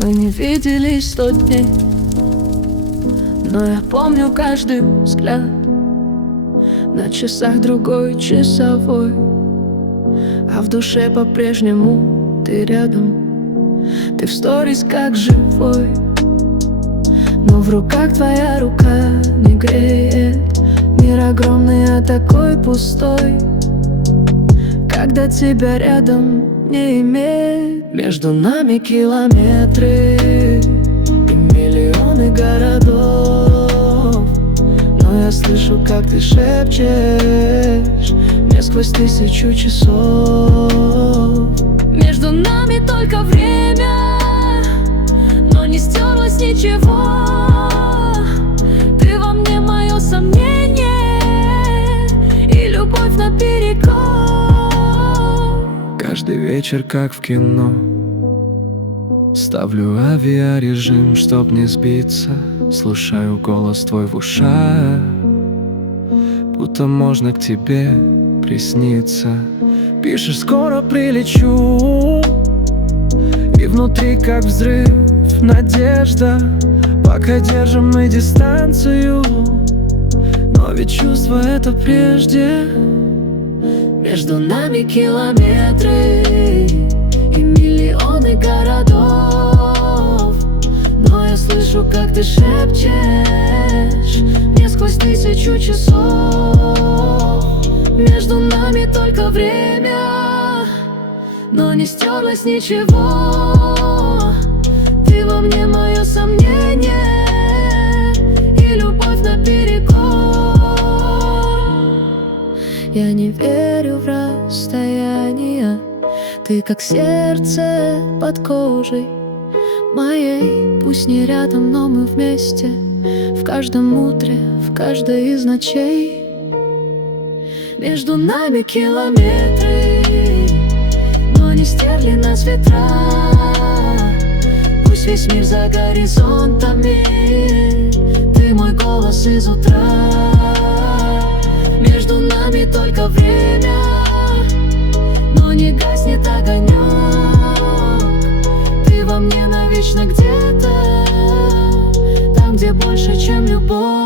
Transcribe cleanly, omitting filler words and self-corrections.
Мы не виделись 100 дней, но я помню каждый взгляд. На часах другой часовой, а в душе по-прежнему ты рядом. Ты в сторис как живой, но в руках твоя рука не греет. Мир огромный, а такой пустой, когда тебя рядом не имеет. Между нами километры и миллионы городов, но я слышу, как ты шепчешь мне сквозь 1000 часов. Между нами только время, но не стерлось ничего. Ты во мне мое сомнение и любовь наперекор. Каждый вечер как в кино, ставлю авиарежим, чтоб не сбиться. Слушаю голос твой в ушах, будто можно к тебе присниться. Пишешь, скоро прилечу, и внутри как взрыв надежда. Пока держим мы дистанцию, но ведь чувство это прежде. Между нами километры и миллионы городов, но я слышу, как ты шепчешь мне сквозь 1000 часов. Между нами только время, но не стерлось ничего. Ты во мне мое сомнение и любовь наперекор. Я не верю в расстояние, ты как сердце под кожей моей. Пусть не рядом, но мы вместе в каждом утре, в каждой из ночей. Между нами километры, но не стерли нас ветра. Пусть весь мир за горизонтами, ты мой голос из утра. Между нами только время, но не гаснет огонек. Ты во мне навечно где-то, там, где больше, чем любовь.